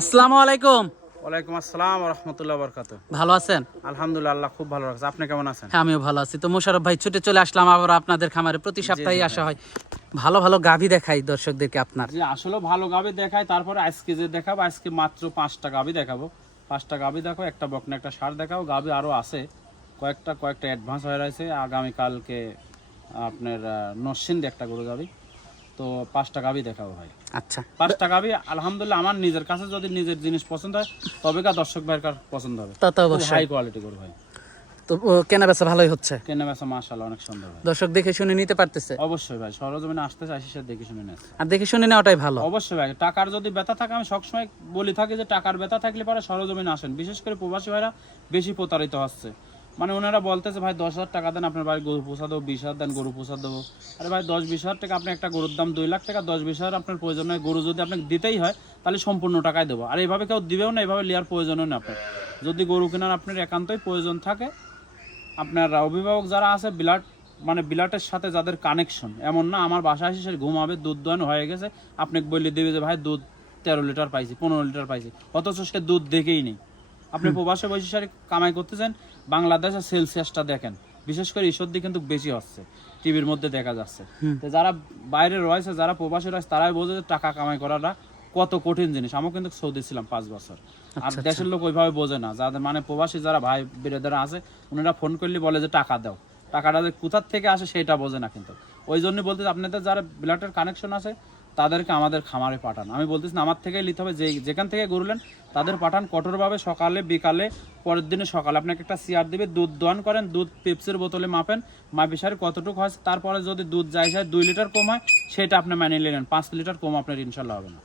আসসালামু আলাইকুম। ওয়ালাইকুম আসসালাম রহমতুল্লাহ বরকাত ভালো আছেন? আলহামদুলিল্লাহ খুব ভালো রাখছে। আপনি কেমন আছেন? হ্যাঁ আমিও ভালো আছি। তো মোশারফ ভাই ছুটে চলে আসলাম আবার আপনাদের খামারে। প্রতি সপ্তাহে আসা হয়। ভালো ভালো গাভী দেখাই দর্শকদেরকে আপনার। যে আসলে ভালো গাবি দেখায় তারপরে আজকে যে দেখাবো আজকে মাত্র পাঁচটা গাবি দেখাবো। পাঁচটা গাবি দেখো একটা বকনা একটা সার দেখাও। গাবি আরও আছে। কয়েকটা কয়েকটা অ্যাডভান্স হয়ে রয়েছে। আগামীকালকে আপনার নরসিংদী একটা গরু গাবি তো পাঁচটা গাবি দেখাবো ভাই। আচ্ছা। পাঁচটা গাবি আলহামদুলিল্লাহ আমার নিজের কাছে যদি নিজের জিনিস পছন্দ হয় তবে কা দর্শক ভাইয়ের কার পছন্দ হবে। তা তো অবশ্যই। হাই কোয়ালিটি গরু ভাই। তো কেনা বেচা ভালোই হচ্ছে? কেনে বেচা মাশাআল্লাহ অনেক সুন্দর ভাই। দর্শক দেখে শুনে নিতে পারতেছে? অবশ্যই ভাই সরজমিনে আসতে চাই সে দেখে শুনে নেয় আর দেখে শুনে নেওয়াটাই ভালো। অবশ্যই ভাই টাকার যদি ব্যথা থাকে আমি সবসময় বলি থাকি যে টাকার ব্যথা থাকলে পরে সরজমিনে আসেন। বিশেষ করে প্রবাসী ভাইরা বেশি প্রতারিত হচ্ছে। মানে ওনারা বলতেছে ভাই দশ হাজার টাকা দেন আপনার বাড়ি গরু পোষা দেবো বিশ হাজার দেন গরু পোষা দেবো। আরে ভাই দশ বিশ হাজার টাকা আপনি একটা গরুর দাম দুই লাখ টাকা দশ বিশ হাজার আপনার প্রয়োজন হয় গরু যদি আপনাকে দিতেই হয় তাহলে সম্পূর্ণ টাকায় দেবো। আর এইভাবে কেউ দিবেও না এইভাবে নেওয়ার প্রয়োজনও না আপনার। যদি গরু কেনার আপনার একান্তই প্রয়োজন থাকে আপনার অভিভাবক যারা আছে বিলাট মানে বিলাটের সাথে যাদের কানেকশন এমন না আমার বাসায় আসে সে ঘুমাবে দুধ দোয়ানো হয়ে গেছে আপনি বলে দেবে যে ভাই দুধ তেরো লিটার পাইছি পনেরো লিটার পাইছি। অথচ সে দুধ দেখেই নেই। আপনি প্রবাসে বসে সারি কামাই করতেছেন বাংলাদেশের সেলসিয়াসটা দেখেন। বিশেষ করে ঈশ্বরদি কিন্তু বেশি হচ্ছে টিভির মধ্যে দেখা যাচ্ছে। তো যারা বাইরে রয়েছে যারা প্রবাসী রয়েছে তারাই বোঝে যে টাকা কামাই করাটা কত কঠিন জিনিস। আমিও কিন্তু সৌদি ছিলাম পাঁচ বছর। আর দেশের লোক ওইভাবে বোঝে না। যাদের মানে প্রবাসী যারা ভাই বিরেদারা আছে ওনারা ফোন করলে বলে যে টাকা দাও। টাকাটা যে কোথার থেকে আসে সেটা বোঝে না কিন্তু। ওই জন্য বলতে আপনাদের যারা ব্লাডের কানেকশন আছে তাদেরকে আমাদের খামারে পাঠান। আমি বলতেছি আমার থেকে নিতে হবে। যে যেখান থেকে গরুলেন তাদের পাঠান। কঠোরভাবে সকালে বিকালে পরের দিনে সকালে। আপনাকে একটা চেয়ার দিবে দুধ দোয়ান করেন দুধ পেপসির বোতলে মাপেন মাপি সারে কতটুকু হয়। তারপরে যদি দুধ যায় যায় দুই লিটার কম হয় সেটা আপনি মেনে নিলেন। পাঁচ লিটার কম আপনার ইনশাল্লাহ হবে না।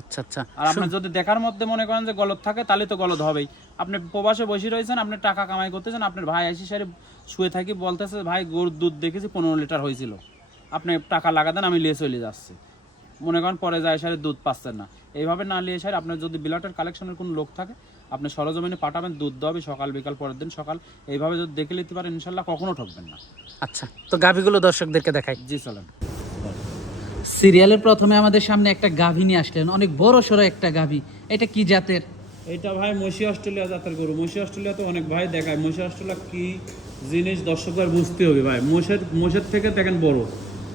আচ্ছা আচ্ছা। আর আপনি যদি দেখার মধ্যে মনে করেন যে গলত থাকে তাহলে তো গলত হবেই। আপনি প্রবাসে বসে রয়েছেন আপনি টাকা কামাই করতেছেন আপনার ভাই এসে সারে শুয়ে থাকি বলতেছে ভাই গরুর দুধ দেখেছি পনেরো লিটার হয়েছিল। আপনি টাকা লাগাতেন আমি লিয়ে চলে যাচ্ছি। মনে করেন পরে যায় সারে দুধ পাচ্ছেন না। এইভাবে না নিয়ে সারে আপনার যদি বিলাটের কালেকশনের কোনো লোক থাকে আপনি সরজমিনে পাঠাবেন দুধ দেবে সকাল বিকাল পরের দিন সকাল। এইভাবে যদি দেখে নিতে পারেন ইনশাল্লাহ কখনো ঠকবেন না। আচ্ছা তো গাভীগুলো দর্শকদেরকে দেখাই। জি চলেন। সিরিয়ালের প্রথমে আমাদের সামনে একটা গাভী নিয়ে আসলেন। অনেক বড় সড়ো একটা গাভী। এটা কি জাতের? এটা ভাই মসি অস্ট্রেলিয়া জাতের গরু। মসি অস্ট্রেলিয়া তো অনেক ভাই দেখায়। মসি অস্ট্রেলিয়া কি জিনিস দর্শকদের বুঝতে হবে ভাই। মোষের মোষের থেকে দেখেন বড়।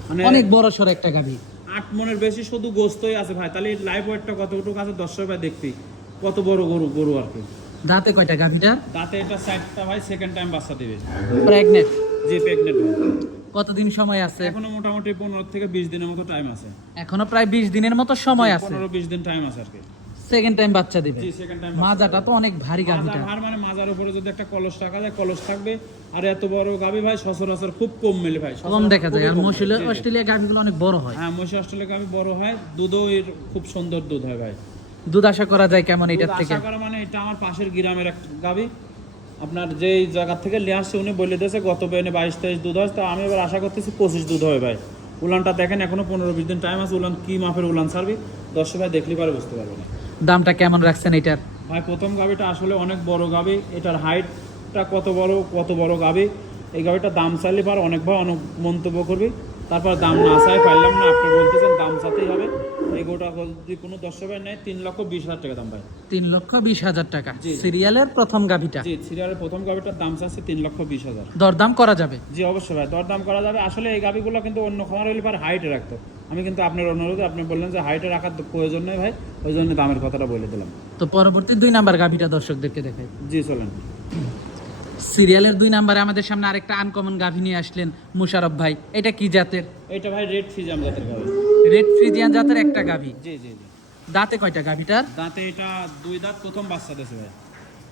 মানে অনেক বড় সড়ো একটা গাভী। আট মনের বেশি শুধু গোস্তই আছে ভাই। তাহলে লাইভ ওয়েটটা কতটুকু আছে? দর্শক ভাই দেখতে। কত বড় গরু গরু আর কি। দাঁতে কয়টা গাভিটা? দাঁতে এটা চারটা ভাই সেকেন্ড টাইম বাচ্চা দেবে। প্রেগনেন্ট যে প্রেগনেন্ট কতদিন সময় আছে? এখনও মোটামুটি পনেরো থেকে বিশ দিনের মতো টাইম আছে। এখনও প্রায় বিশ দিনের মতো সময় আছে। পনেরো বিশ দিন টাইম আছে আর কি। সেকেন্ড টাইম বাচ্চা দিবে। মাজাটা তো অনেক ভারী গাভীটা। মানে মাজার উপরে যদি একটা কলস রাখা যায় কলস থাকবে। আর এত বড় গাবি ভাই সচরাচর খুব কম মেলে ভাই কম দেখা যায়। আর মশিলা। অস্ট্রেলিয়া গাভীগুলো অনেক বড় হয়। হ্যাঁ অস্ট্রেলিয়া গাবি বড় হয়। দুধও এর খুব সুন্দর দুধ হয় ভাই। দুধ আশা করা যায় কেমন দুধ থেকে? আশা করা মানে এটা আমার পাশের গ্রামের এক গাবি আপনার যেই জায়গা থেকে নিয়ে আসছে উনি বলে দিয়েছে গত বেনে বাইশ তেইশ দুধ হয়। তো আমি এবার আশা করতেছি পঁচিশ দুধ হবে ভাই। উলানটা দেখেন এখনও পনেরো বিশ দিন টাইম আছে। উলান কি মাপের উলান ছাড়বি? দর্শক ভাই দেখলে পারে বুঝতে পারবে না দামটা কেমন রাখছেন এটার? ভাই প্রথম গাবিটা আসলে অনেক বড় গাবি। এটার হাইটটা কত বড় কত বড় গাবি? এই গাবিটার দাম চাইলে পার অনেক ভাই অনেক মন্তব্য করবি। তারপর দাম না চাই পারলাম না আপনি বলতেছেন দাম চাতেই হবে। এই গোটা যদি কোনো দর্শকের নেয় তিন লক্ষ বিশ হাজার টাকা দাম ভাই। তিন লক্ষ বিশ হাজার টাকা। সিরিয়ালের প্রথম গাভীটা জি সিরিয়ালের প্রথম গাবিটার দাম চাচ্ছে তিন লক্ষ বিশ হাজার। দরদাম করা যাবে। জি অবশ্যই ভাই দরদাম করা যাবে। আসলে এই গাবিগুলো কিন্তু অন্য খামার হলে পার হাইটে রাখতো। আমি কিন্তু আপনার অনুরোধে আপনি বললেন যে হাইটে রাখার প্রয়োজন নেই ভাই ওই জন্য দামের কথাটা বলে দিলাম। তো পরবর্তী দুই নাম্বার গাভীটা দর্শকদেরকে দেখাই। জি চলেন। সিরিয়ালের দুই নাম্বারে আমাদের সামনে আরেকটা আনকমন গাভী নিয়ে আসলেন মুশারফ ভাই। এটা কি জাতের? এটা ভাই রেড ফিজাম জাতের গাবি রেড ফ্রিজিয়ান জাতের একটা গাভী। জি জি জি। দাঁতে কয়টা গাভীটার? দাঁতে এটা দুই দাঁত প্রথম বাচ্চা দিয়েছে ভাই।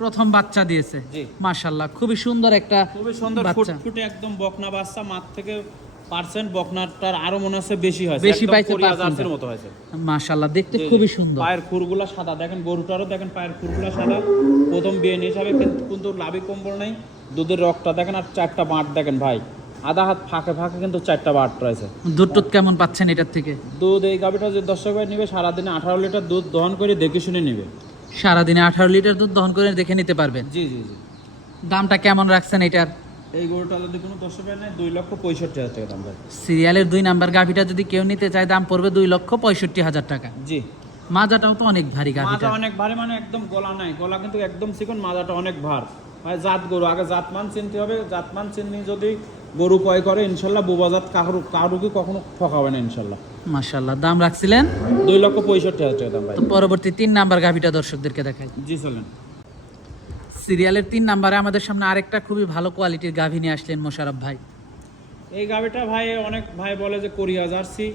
প্রথম বাচ্চা দিয়েছে। জি। মাশাল্লাহ খুবই সুন্দর একটা খুবই সুন্দর। ফুটফুটে একদম বকনা বাচ্চা মাঠ থেকে পার্সেন্ট বকনাটার আরও মনে হচ্ছে বেশি হয়েছে। বেশি পাইছে টা। মতো হয়েছে। মাশাল্লাহ দেখতে। খুবই সুন্দর। পায়ের খুরগুলা সাদা দেখেন গরুটারও দেখেন পায়ের খুরগুলা সাদা। প্রথম বিয়ে হিসাবে কিন্তু কিন্তু লাভি কম্বল নেই দুধের রকটা দেখেন আর চারটা বাঁট দেখেন ভাই। আধা হাত ফাঁকে ফাঁকে কিন্তু চারটা বাঁট রয়েছে। দুধ টুধ কেমন পাচ্ছেন এটার থেকে? দুধ এই গাভিটা যে দর্শক ভাই নিবে সারাদিনে আঠারো লিটার দুধ দহন করে দেখে শুনে নিবে। সারাদিনে আঠারো লিটার দুধ দহন করে দেখে নিতে পারবেন। জি জি জি। দামটা কেমন রাখছেন এটার? এই গরুটা যদি কোনো দর্শক ভাই নেয় দুই লক্ষ পঁয়ষট্টি হাজার টাকা দাম সিরিয়ালের দুই নাম্বার গাভীটা যদি কেউ নিতে চায় দাম পড়বে দুই লক্ষ পঁয়ষট্টি হাজার টাকা। জি। মাজাটাও তো অনেক ভারী গাভিটা। অনেক ভারী মানে একদম গলা নাই। গলা কিন্তু একদম চিকন মাজাটা অনেক ভার। মানে জাত গরু আগে জাতমান চিনতে হবে। জাতমান চিনি যদি গরু ক্রয় করে ইনশাল্লাহ বোবাজাত কারু কারুকে কখনো ঠকাবে না ইনশাল্লাহ। মাশাল্লাহ দাম রাখছিলেন? দুই লক্ষ পঁয়ষট্টি হাজার টাকা দাম পরবর্তী তিন নাম্বার গাভিটা দর্শকদেরকে দেখাই। জি চলেন। সিরিয়ালের তিন নাম্বারে আমাদের সামনে আরেকটা খুবই ভালো কোয়ালিটির গাভী নিয়ে আসলেন মোশারফ ভাই। এই গাভীটা ভাই অনেক ভাই বলে যে কোরিয়া জার্সি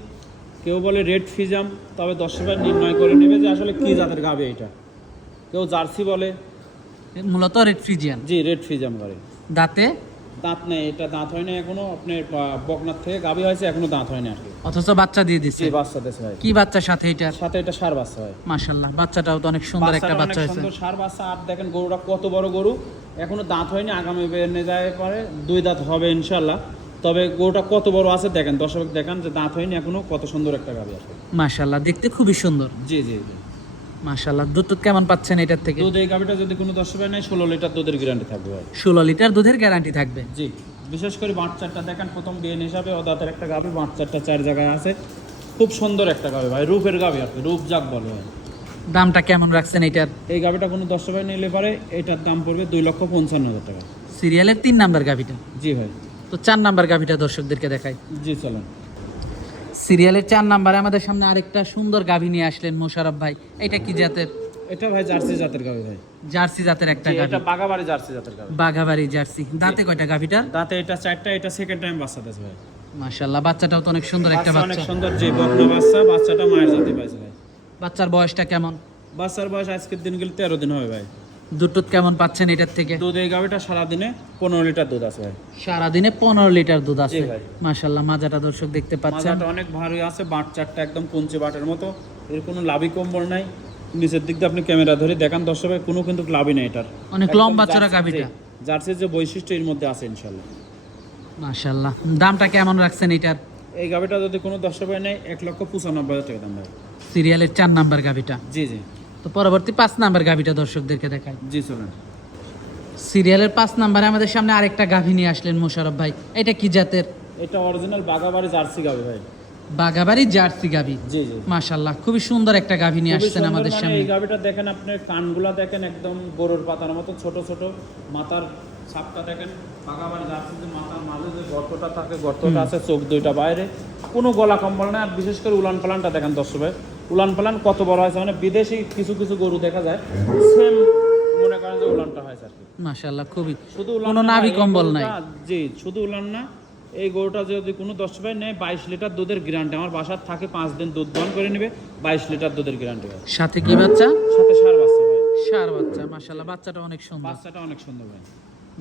কেউ বলে রেড ফিজাম তবে দর্শকরা নির্ণয় করে নেবে যে আসলে কি জাতের গাভী এটা। কেউ জার্সি বলে। মূলত রেড ফ্রিজিয়ান জি রেড ফিজাম করে দাঁতে? দাঁত নেই এটা দাঁত হয় না এখনও আপনার আহ, বকনার থেকে গাভি হয়েছে এখনও দাঁত হয় না আর কি। অথচ বাচ্চা দিয়ে দিচ্ছে বাচ্চা দেশে ভাই। কি বাচ্চার সাথে এটার সাথে এটা সার বাচ্চা হয় মাশাল্লাহ বাচ্চাটাও তো অনেক সুন্দর একটা বাচ্চা হয়েছে। সুন্দর সার বাচ্চা। আর দেখেন গরুটা কত বড় গরু। এখনও দাঁত হয়নি আগামী বেরনে যায় পরে দুই দাঁত হবে ইনশাল্লাহ তবে গরুটা কত বড় আছে দেখেন দর্শক দেখেন যে দাঁত হয়নি এখনও কত সুন্দর একটা গাভি আছে মাশাল্লাহ দেখতে খুবই সুন্দর। জি জি জি। মাশাল্লাহ দুধ কেমন পাচ্ছেন এটার থেকে? দুধ এই গাভিটা যদি কোনো দর্শকের নেই ষোলো লিটার দুধের গ্যারান্টি থাকবে ভাই। ষোলো লিটার দুধের গ্যারান্টি থাকবে? জি। বিশেষ করে বাচ্চাটা দেখেন প্রথম বিয়েন হিসাবে ও দাঁতের একটা গাভি বাচ্চাটা চার জায়গায় আছে। খুব সুন্দর একটা গাভি ভাই রূপের গাভি আর রূপ যাক বলে ভাই। দামটা কেমন রাখছেন এটার? এই গাভিটা কোনো দর্শক ভাই নিলে পারে এটার দাম পড়বে দুই লক্ষ পঞ্চান্ন হাজার টাকা। সিরিয়ালের তিন নাম্বার গাভিটা? জি ভাই। তো চার নাম্বার গাভিটা দর্শকদেরকে দেখাই। জি চলেন। সিরিয়ালের চার নাম্বারে আমাদের সামনে আরেকটা সুন্দর গাভী নিয়ে আসলেন মোশারফ ভাই। এটা কি জাতের? এটা ভাই জার্সি জাতের গাভি ভাই। জার্সি জাতের একটা গাভী এটা বাগাবাড়ি জার্সি জাতের গাভি। বাঘাবাড়ি জার্সি। দাঁতে কয়টা গাভীটার? দাঁতে এটা চারটা এটা সেকেন্ড টাইম বাচ্চা দিয়েছে ভাই। মাশাল্লাহ বাচ্চাটাও তো অনেক সুন্দর একটা বাচ্চা অনেক সুন্দর যে বকনা বাচ্চা বাচ্চাটা মায়ের জাতি পাইছে ভাই। বাচ্চার বয়সটা কেমন? বাচ্চার বয়স আজকের দিন গেলে তেরো দিন হবে ভাই। দুধ কেমন পাচ্ছেন এটার থেকে? দুধ এই গাভিটা সারাদিনে পনেরো লিটার দুধ আছে ভাই। সারাদিনে পনেরো লিটার দুধ আছে। মাশাল্লাহ মাজাটা দর্শক দেখতে পাচ্ছেন। অনেক ভারী আছে বাট চারটা একদম কঞ্চে বাটের মতো। এর কোনো লাভই কম্বল নাই। নিচের দিক দিয়ে আপনি ক্যামেরা ধরে দেখান দর্শক কোনো কিন্তু লাভই নেই এটার। অনেক লম্বা চড়া জার্সির যে- জার্সির যে বৈশিষ্ট্য এর মধ্যে আছে ইনশাল্লাহ মাশাল্লাহ দামটা কেমন রাখছেন এটার? এই গাভিটা যদি কোনো দর্শক নেয় এক লক্ষ পঁচানব্বই হাজার টাকা দাম ভাই। সিরিয়ালের চার নাম্বার গাভিটা। জি জি। তো পরবর্তী পাঁচ নাম্বার গাভিটা দর্শকদেরকে দেখাই। জি চলেন সিরিয়ালের পাঁচ নাম্বারে আমাদের সামনে আরেকটা গাভী নিয়ে আসলেন মোশারফ ভাই। এটা কি জাতের? এটা অরিজিনাল বাগাবাড়ি জার্সি গাভি ভাই। বাঘাবাড়ি জার্সি গাভী। জি জি। মাশাল্লাহ খুবই সুন্দর একটা গাভী নিয়ে আসছেন আমাদের মানে সামনে। এই গাভিটা দেখেন আপনি কানগুলা দেখেন একদম গরুর পাতার মতো ছোট ছোট মাথার ছাপটা দেখেন। পাকাবাড়ি জার্সি যে মাথার মাঝে যে গর্তটা থাকে গর্তটা আছে চোখ দুইটা বাইরে। কোনো গলা কম্বল না আর বিশেষ করে উলান পালানটা দেখেন দর্শক ভাই। উলান পালান কত বড় হয়েছে? মানে বিদেশি কিছু কিছু গরু দেখা যায়। সেম মনে করেন যে উলানটা হয় আর কি। মাশাল্লাহ খুবই। শুধু উলান কোনো নাভি কম্বল নাই। জি শুধু উলান না এই গরুটা যদি কোনো দশ ভাই নেয় বাইশ লিটার দুধের গ্যারান্টি আমার বাসার থাকে পাঁচ দিন দুধ দহন করে নেবে বাইশ লিটার দুধের গ্যারান্টি হয়। সাথে কি বাচ্চা? সাথে সার বাচ্চা ভাই সার বাচ্চা মাশাল্লাহ বাচ্চাটা অনেক সুন্দর। বাচ্চাটা অনেক সুন্দর ভাই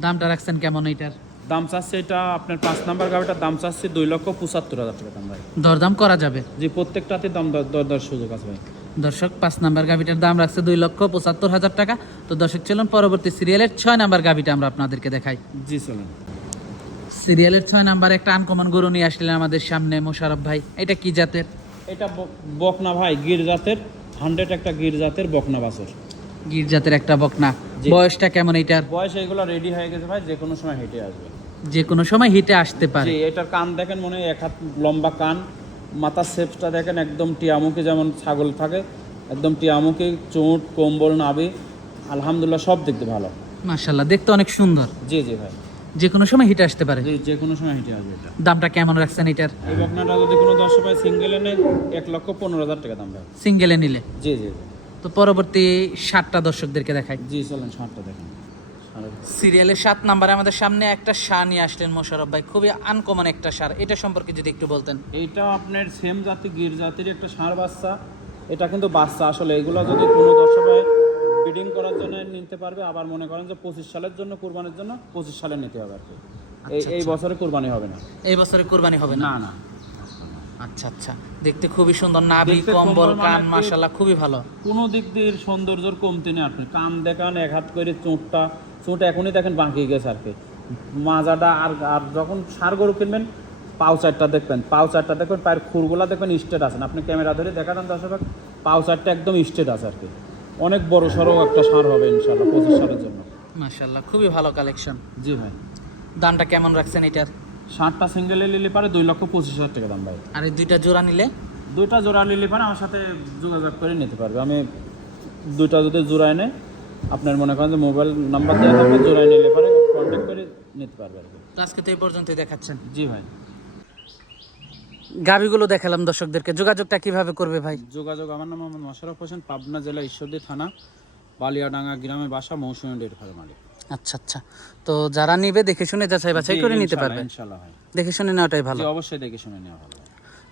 দামটা রাখছেন কেমন এইটার? দাম চাচ্ছে এটা আপনার পাঁচ নাম্বার গাড়িটার দাম চাচ্ছে দুই লক্ষ পঁচাত্তর হাজার টাকা দাম ভাই। দরদাম করা যাবে? জি প্রত্যেকটাতে দাম দর- দর দর সুযোগ আছে ভাই। দর্শক পাঁচ নাম্বার গাভিটার দাম রাখছে দুই লক্ষ পঁচাত্তর হাজার টাকা। তো দর্শক চলুন পরবর্তী সিরিয়ালের ছয় নাম্বার গাভিটা আমরা আপনাদেরকে দেখাই। জি চলুন। সিরিয়ালের ছয় নাম্বার একটা আনকমন গরু নিয়ে আসলেন আমাদের সামনে মোশারফ ভাই। এটা কি জাতের? এটা বকনা ভাই গির জাতের হান্ড্রেড একটা গির জাতের বকনা বাছর। গির জাতের একটা বকনা। বয়সটা কেমন এটার বয়স এগুলো রেডি হয়ে গেছে ভাই যে কোনো সময় হেঁটে আসবে। যে কোনো সময় হিটে আসতে পারে। জি এটার কান দেখেন মনে হয় এক হাত লম্বা কান। মাথার শেপটা দেখেন একদম টিয়ামুখী যেমন ছাগল থাকে একদম টিয়ামুকে চোট কম্বল নাবি আলহামদুলিল্লাহ সব দেখতে ভালো। মাশাল্লাহ দেখতে অনেক সুন্দর। জি জি ভাই। যে কোনো সময় হিটে আসতে পারে। জি যে কোনো সময় হেঁটে আসবে এটা। দামটা কেমন রাখছেন এটার এই বকনাটা যদি কোনো দশ পায় সিঙ্গেল এনে এক লক্ষ পনেরো হাজার টাকা দাম ভাই সিঙ্গেলে নিলে। জি জি। তো পরবর্তী সাতটা দর্শকদেরকে দেখাই। জি চলেন ষাটটা দেখেন। সিরিয়ালের সাত নাম্বারে আমাদের সামনে একটা সার নিয়ে আসলেন মোশারফ ভাই। খুবই আনকমন একটা সার। এটা সম্পর্কে যদি একটু বলতেন। এইটা আপনার সেম জাতি গির জাতির একটা ষাঁড় বাচ্চা। এটা কিন্তু বাচ্চা। আসলে এগুলো যদি কোনো দর্শকে ব্রিডিং করার জন্য নিতে পারবে আবার মনে করেন যে পঁচিশ সালের জন্য কোরবানির জন্য পঁচিশ সালে নিতে হবে আর কি। এই এই বছরে কোরবানি হবে না। এই বছরে কোরবানি হবে না না। আচ্ছা আচ্ছা। দেখতে খুবই সুন্দর নাভি কম্বল মানে কান মাশাল্লাহ খুবই ভালো। কোনো দিক দিয়ে সৌন্দর্যর কমতি নেই আপনি কান দেখান এক হাত করে চোঁটটা চোঁট এখনই দেখেন বাঁকিয়ে গেছে আর কি। মাজাটা আর আর যখন সার গরু কিনবেন পাও চারটা দেখবেন পাও চারটা দেখবেন পায়ের খুরগুলা দেখবেন স্টেট আছেন আপনি ক্যামেরা ধরে দেখাতেন দর্শক পাও চারটা একদম স্টেট আছে আর কি। অনেক বড় সড়ো একটা সার হবে ইনশাল্লাহ পঁচিশ সালের জন্য। মাশাল্লাহ খুবই ভালো কালেকশন জি ভাই। দামটা কেমন রাখছেন এটার? ষাটটা সিঙ্গেলে নিলে পারে দুই লক্ষ পঁচিশ হাজার টাকা দাম ভাই। আর এই দুইটা জোড়া নিলে? দুইটা জোড়া নিলে পারে আমার সাথে যোগাযোগ করে নিতে পারবে। আমি দুইটা যদি জোড়া এনে আপনার মনে করেন যে মোবাইল নাম্বার দেওয়া থাকবে জোড়া নিলে পারে কন্ট্যাক্ট করে নিতে পারবে তো আজকে তো এই পর্যন্তই দেখাচ্ছেন। জি ভাই। গাভিগুলো দেখালাম দর্শকদেরকে। যোগাযোগটা কীভাবে করবে ভাই? যোগাযোগ আমার নাম মোহাম্মদ মোশারফ হোসেন পাবনা জেলা ঈশ্বরদী থানা। বালিয়াডাঙ্গা গ্রামে বাসা মৌসুমী ডের ফার্ম মালিক। আচ্ছা আচ্ছা। তো যারা নিবে দেখে শুনে যাচাই বাছাই করে নিতে পারবে। ইনশাল্লাহ ভাই। দেখে শুনে নেওয়াটাই ভালো। অবশ্যই দেখে শুনে নেওয়া ভালো।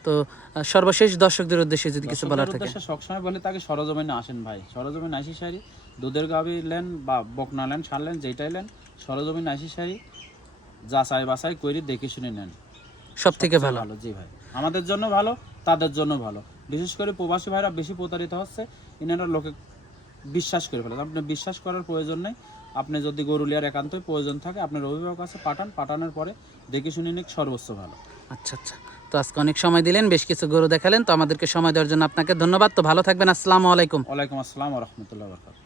তো সর্বশেষ দর্শকদের উদ্দেশ্যে যদি কিছু বলার থাকে। সবসময় বলে তাকে সরজমিনে আসেন ভাই। সরজমিন সারি দুধের গাবি লেন বা বকনা লেন সার লেন যেটাই লেন সরজমিন আইসি সারি যাচাই বাছাই করে দেখে শুনে নেন। সব থেকে ভালো। ভালো জি ভাই। আমাদের জন্য ভালো তাদের জন্য ভালো। বিশেষ করে প্রবাসী ভাইরা বেশি প্রতারিত হচ্ছে ইনারা লোকে বিশ্বাস করে ফেলেন। আপনি বিশ্বাস করার প্রয়োজন নেই। আপনি যদি গরুলিয়ার একান্তই প্রয়োজন থাকে আপনার অভিভাবক কাছে পাঠান। পাঠানোর পরে দেখে শুনে নিক সর্বোচ্চ ভালো। আচ্ছা আচ্ছা। তো আজকে অনেক সময় দিলেন বেশ কিছু গরু দেখালেন। তো আমাদেরকে সময় দেওয়ার জন্য আপনাকে ধন্যবাদ। তো ভালো থাকবেন। আসসালামু আলাইকুম। ওয়ালাইকুম আসসালাম রহমতুল্লাহ বরকাত